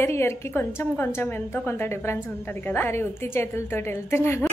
ఇయర్కి కొంచెం కొంచెం ఎంతో కొంత డిఫరెన్స్ ఉంటుంది కదా. అది ఉత్తి చేతులతో వెళ్తున్నాను.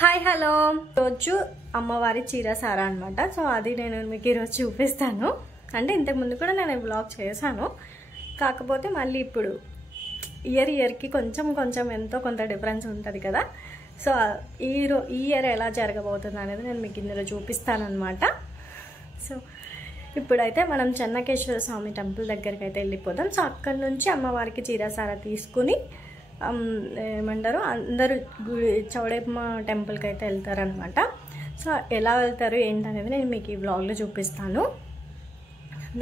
హాయ్ హలో, రోజు అమ్మవారి చీరసార అనమాట. సో అది నేను మీకు ఈరోజు చూపిస్తాను. అంటే ఇంతకుముందు కూడా నేను బ్లాగ్ చేశాను, కాకపోతే మళ్ళీ ఇప్పుడు ఇయర్కి కొంచెం కొంచెం ఎంతో కొంత డిఫరెన్స్ ఉంటుంది కదా. సో ఈ ఇయర్ ఎలా జరగబోతుంది అనేది నేను మీకు ఇందులో చూపిస్తానమాట. సో ఇప్పుడైతే మనం చెన్నకేశ్వర స్వామి టెంపుల్ దగ్గరికి అయితే వెళ్ళిపోదాం. సో అక్కడి నుంచి అమ్మవారికి చీరసార తీసుకుని ఏమంటారు అందరూ చౌడేమ్మ టెంపుల్కి అయితే వెళ్తారనమాట. సో ఎలా వెళ్తారు ఏంటనేది నేను మీకు ఈ వ్లాగ్లో చూపిస్తాను.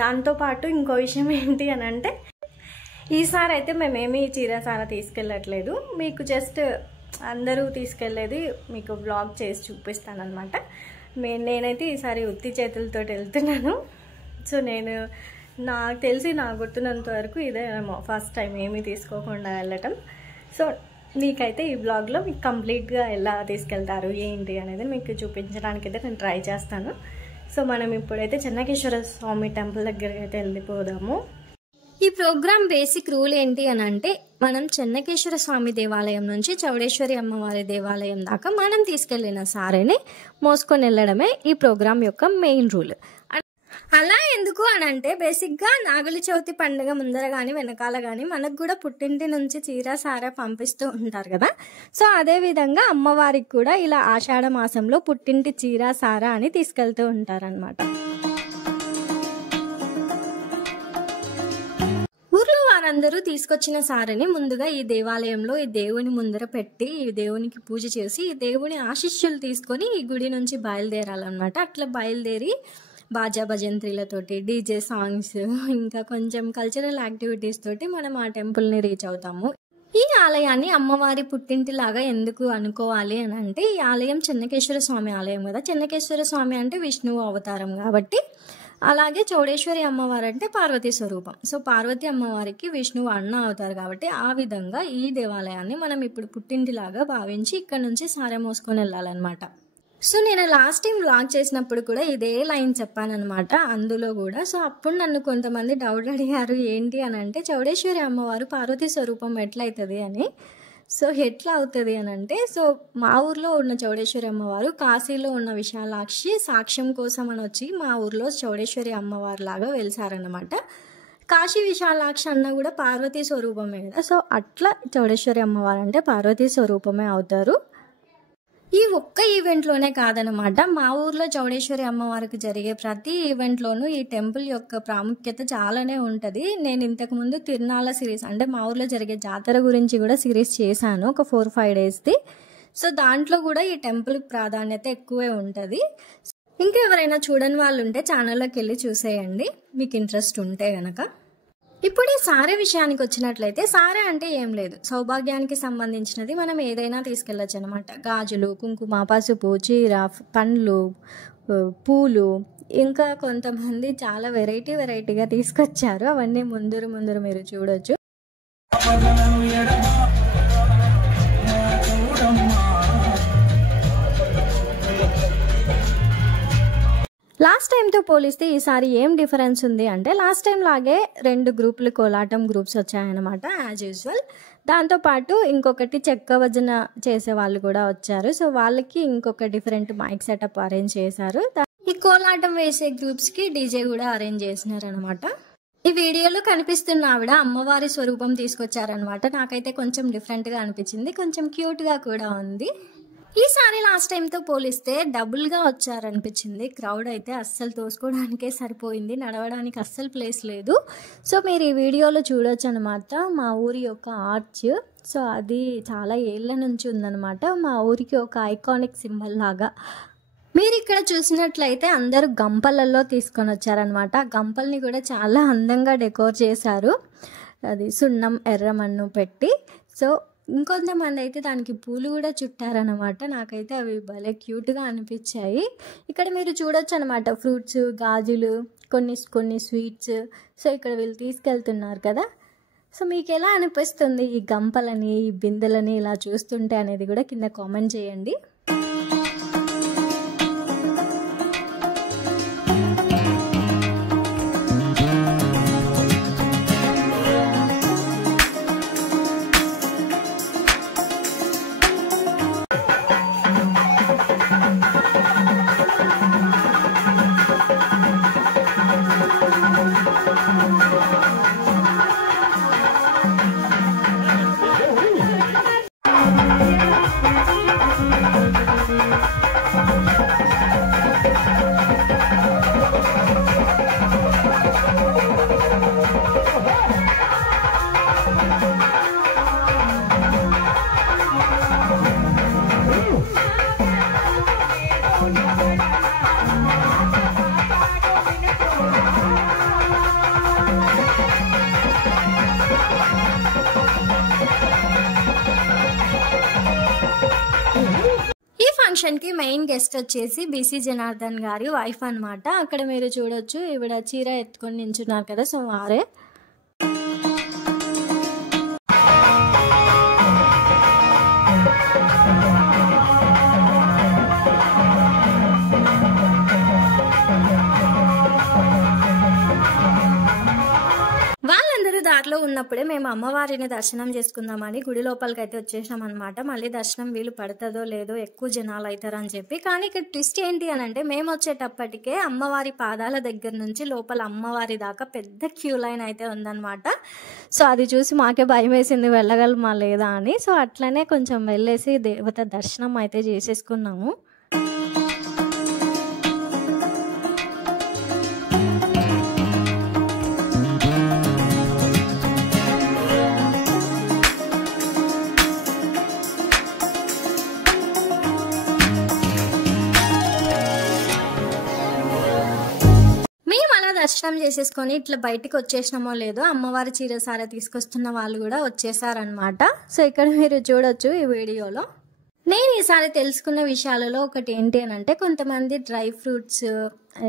దాంతోపాటు ఇంకో విషయం ఏంటి అని అంటే, ఈసారి అయితే మేమేమి చీరసార తీసుకెళ్ళట్లేదు, మీకు జస్ట్ అందరూ తీసుకెళ్ళేది మీకు వ్లాగ్ చేసి చూపిస్తానమాట. నేనైతే ఈసారి ఉత్తి చేతులతో వెళ్తున్నాను. సో నాకు తెలిసి నాకు గుర్తున్నంత వరకు ఇదే ఫస్ట్ టైం ఏమీ తీసుకోకుండా వెళ్ళటం. సో మీకైతే ఈ బ్లాగ్లో మీకు కంప్లీట్గా ఎలా తీసుకెళ్తారు ఏంటి అనేది మీకు చూపించడానికి అయితే నేను ట్రై చేస్తాను. సో మనం ఇప్పుడైతే చెన్నకేశ్వర స్వామి టెంపుల్ దగ్గరికి అయితే వెళ్ళిపోదాము. ఈ ప్రోగ్రామ్ బేసిక్ రూల్ ఏంటి అని అంటే, మనం చెన్నకేశ్వర స్వామి దేవాలయం నుంచి చౌడేశ్వరి అమ్మవారి దేవాలయం దాకా మనం తీసుకెళ్లిన సారీని మోసుకొని వెళ్ళడమే ఈ ప్రోగ్రామ్ యొక్క మెయిన్ రూల్. అలా ఎందుకు అని అంటే, బేసిక్గా నాగుల చవితి పండుగ ముందర కానీ వెనకాల కానీ మనకు కూడా పుట్టింటి నుంచి చీర సారా పంపిస్తూ ఉంటారు కదా. సో అదే విధంగా అమ్మవారికి కూడా ఇలా ఆషాఢ మాసంలో పుట్టింటి చీర సారా అని తీసుకెళ్తూ ఉంటారనమాట. ఊర్లో వారందరూ తీసుకొచ్చిన సారని ముందుగా ఈ దేవాలయంలో ఈ దేవుని ముందర పెట్టి ఈ దేవునికి పూజ చేసి ఈ దేవుని ఆశీస్సులు తీసుకొని ఈ గుడి నుంచి బయలుదేరాలన్నమాట. అట్లా బయలుదేరి బాజా భజంత్రీలతోటి, డీజే సాంగ్స్, ఇంకా కొంచెం కల్చరల్ యాక్టివిటీస్ తోటి మనం ఆ టెంపుల్ని రీచ్ అవుతాము. ఈ ఆలయాన్ని అమ్మవారి పుట్టింటిలాగా ఎందుకు అనుకోవాలి అని అంటే, ఈ ఆలయం చెన్నకేశ్వర స్వామి ఆలయం కదా. చెన్నకేశ్వర స్వామి అంటే విష్ణువు అవతారం కాబట్టి, అలాగే చౌడేశ్వరి అమ్మవారు అంటే పార్వతీ స్వరూపం. సో పార్వతీ అమ్మవారికి విష్ణువు అన్న అవుతారు కాబట్టి, ఆ విధంగా ఈ దేవాలయాన్ని మనం ఇప్పుడు పుట్టింటిలాగా భావించి ఇక్కడ నుంచి సారె మోసుకొని వెళ్ళాలన్నమాట. సో నేను లాస్ట్ టైం వ్లాగ్ చేసినప్పుడు కూడా ఇదే లైన్ చెప్పానమాట అందులో కూడా. సో అప్పుడు నన్ను కొంతమంది డౌట్ అడిగారు, ఏంటి అని అంటే చౌడేశ్వరి అమ్మవారు పార్వతీ స్వరూపం ఎట్లయితుంది అని. సో ఎట్లా అవుతుంది అని అంటే, సో మా ఊర్లో ఉన్న చౌడేశ్వరి అమ్మవారు కాశీలో ఉన్న విశాలాక్షి సాక్ష్యం కోసం అని వచ్చి మా ఊర్లో చౌడేశ్వరి అమ్మవారు లాగా వెలిసారనమాట. కాశీ విశాలాక్షి అన్న కూడా పార్వతీ స్వరూపమే కదా. సో అట్లా చౌడేశ్వరి అమ్మవారు అంటే పార్వతీ స్వరూపమే అవుతారు. ఈ ఒక్క ఈవెంట్లోనే కాదనమాట, మా ఊర్లో చౌడేశ్వరి అమ్మవారికి జరిగే ప్రతి ఈవెంట్లోనూ ఈ టెంపుల్ యొక్క ప్రాముఖ్యత చాలానే ఉంటుంది. నేను ఇంతకుముందు తిరునాళ్ళ సిరీస్ అంటే మా ఊర్లో జరిగే జాతర గురించి కూడా సిరీస్ చేశాను, ఒక 4-5 డేస్ది. సో దాంట్లో కూడా ఈ టెంపుల్ ప్రాధాన్యత ఎక్కువే ఉంటుంది. ఇంకా ఎవరైనా చూడని వాళ్ళు ఉంటే ఛానల్లోకి వెళ్ళి చూసేయండి మీకు ఇంట్రెస్ట్ ఉంటే గనక. ఇప్పుడు ఈ సారె విషయానికి వచ్చినట్లయితే, సారె అంటే ఏం లేదు, సౌభాగ్యానికి సంబంధించినది మనం ఏదైనా తీసుకెళ్ళచ్చు అనమాట. గాజులు, కుంకుమ, పసుపు, చీర, పండ్లు, పూలు, ఇంకా కొంతమంది చాలా వెరైటీగా తీసుకొచ్చారు. అవన్నీ ముందరు మీరు చూడొచ్చు. లాస్ట్ టైంతో పోలిస్తే ఈసారి ఏం డిఫరెన్స్ ఉంది అంటే, లాస్ట్ టైం లాగే 2 గ్రూపులు కోలాటం గ్రూప్స్ వచ్చాయన్నమాట యాజ్ యూజువల్. దాంతోపాటు ఇంకొకటి చెక్క భజన చేసే వాళ్ళు కూడా వచ్చారు. సో వాళ్ళకి ఇంకొక డిఫరెంట్ మైక్ సెటప్ అరేంజ్ చేశారు. ఈ కోలాటం వేసే గ్రూప్స్కి డీజే కూడా అరేంజ్ చేసినారనమాట. ఈ వీడియోలో కనిపిస్తున్న ఆవిడ అమ్మవారి స్వరూపం తీసుకొచ్చారనమాట. నాకైతే కొంచెం డిఫరెంట్గా అనిపించింది, కొంచెం క్యూట్గా కూడా ఉంది. ఈసారి లాస్ట్ టైంతో పోలిస్తే డబుల్గా వచ్చారనిపించింది. క్రౌడ్ అయితే అస్సలు తోసుకోవడానికే సరిపోయింది, నడవడానికి అస్సలు ప్లేస్ లేదు. సో మీరు ఈ వీడియోలో చూడొచ్చు అనమాట మా ఊరి యొక్క ఆర్చ్. సో అది చాలా ఏళ్ళ నుంచి ఉందన్నమాట. మా ఊరికి ఒక ఐకానిక్ సింబల్ లాగా మీరు ఇక్కడ చూసినట్లయితే అందరూ గంపలలో తీసుకొని వచ్చారనమాట. గంపల్ని కూడా చాలా అందంగా డెకోర్ చేశారు, అది సున్నం ఎర్రమన్ను పెట్టి. సో ఇంకొంతమంది అయితే దానికి పూలు కూడా చుట్టారనమాట. నాకైతే అవి భలే క్యూట్గా అనిపించాయి. ఇక్కడ మీరు చూడొచ్చు అనమాట, ఫ్రూట్స్, గాజులు, కొన్ని స్వీట్స్. సో ఇక్కడ వీళ్ళు తీసుకెళ్తున్నారు కదా. సో మీకు ఎలా అనిపిస్తుంది ఈ గంపలని, ఈ బిందెలని ఇలా చూస్తుంటే అనేది కూడా కింద కామెంట్ చేయండి. ఫంక్షన్కి మెయిన్ గెస్ట్ వచ్చేసి బీసీ జనార్దన్ గారి వైఫ్ అనమాట. అక్కడ మీరు చూడొచ్చు, ఈవిడ చీర ఎత్తుకొని నించున్నారు కదా, సో వారే. దారిలో ఉన్నప్పుడే మేము అమ్మవారిని దర్శనం చేసుకుందామని గుడి లోపలికి అయితే వచ్చేసాం అనమాట. మళ్ళీ దర్శనం వీలు పడుతుందో లేదో, ఎక్కువ జనాలు అవుతారని చెప్పి. కానీ ఇక్కడ ట్విస్ట్ ఏంటి అని అంటే, మేము వచ్చేటప్పటికే అమ్మవారి పాదాల దగ్గర నుంచి లోపల అమ్మవారి దాకా పెద్ద క్యూ లైన్ అయితే ఉందన్నమాట. సో అది చూసి మాకే భయం వేసింది, వెళ్ళగలమా లేదా అని. సో అట్లనే కొంచెం వెళ్ళేసి దేవత దర్శనం అయితే చేసేసుకున్నాము. దర్శనం చేసేసుకొని ఇట్లా బయటికి వచ్చేసినామో లేదో, అమ్మవారి చీరసార తీసుకొస్తున్న వాళ్ళు కూడా వచ్చేసారనమాట. సో ఇక్కడ మీరు చూడొచ్చు ఈ వీడియోలో. నేను ఈసారి తెలుసుకున్న విషయాలలో ఒకటి ఏంటి అని అంటే, కొంతమంది డ్రై ఫ్రూట్స్,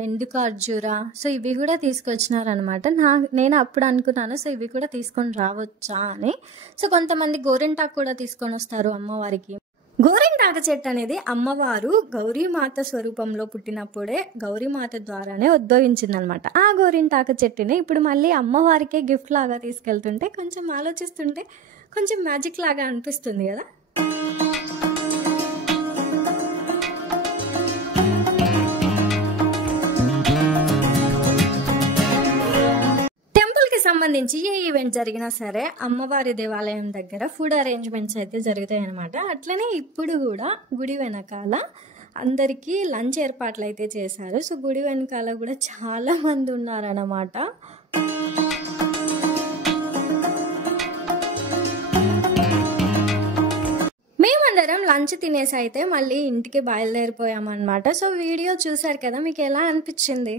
ఎండు ఖర్జూర, సో ఇవి కూడా తీసుకొచ్చినారనమాట. నేను అప్పుడు అనుకున్నాను, సో ఇవి కూడా తీసుకొని రావచ్చా అని. సో కొంతమంది గోరింటాకు కూడా తీసుకొని వస్తారు అమ్మవారికి. గోరింటాకు చెట్టు అనేది అమ్మవారు గౌరీమాత స్వరూపంలో పుట్టినప్పుడే గౌరీమాత ద్వారానే ఉద్భవించిందనమాట. ఆ గోరింటాకు చెట్టుని ఇప్పుడు మళ్ళీ అమ్మవారికే గిఫ్ట్ లాగా తీసుకెళ్తుంటే కొంచెం ఆలోచిస్తుంటే కొంచెం మ్యాజిక్ లాగా అనిపిస్తుంది కదా. సంబంధించి ఏ ఈవెంట్ జరిగినా సరే అమ్మవారి దేవాలయం దగ్గర ఫుడ్ అరేంజ్మెంట్స్ అయితే జరుగుతాయి అన్నమాట. అట్లనే ఇప్పుడు కూడా గుడి వెనకాల అందరికీ లంచ్ ఏర్పాట్లు అయితే చేశారు. సో గుడి వెనకాల కూడా చాలా మంది ఉన్నారన్నమాట. మేమందరం లంచ్ తినేసి అయితే మళ్ళీ ఇంటికి బయలుదేరిపోయామన్నమాట. సో వీడియో చూసారు కదా, మీకు ఎలా అనిపించింది?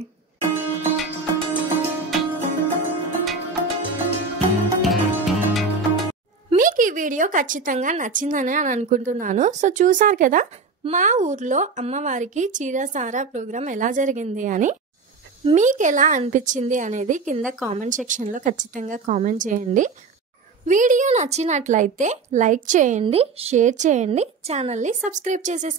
మీకు ఈ వీడియో ఖచ్చితంగా నచ్చిందని అనుకుంటున్నాను. సో చూసారు కదా మా ఊర్లో అమ్మవారికి చీరసార ప్రోగ్రామ్ ఎలా జరిగింది అని. మీకు ఎలా అనిపించింది అనేది కింద కామెంట్ సెక్షన్లో ఖచ్చితంగా కామెంట్ చేయండి. వీడియో నచ్చినట్లయితే లైక్ చేయండి, షేర్ చేయండి, ఛానల్ని సబ్స్క్రైబ్ చేసేసుకోండి.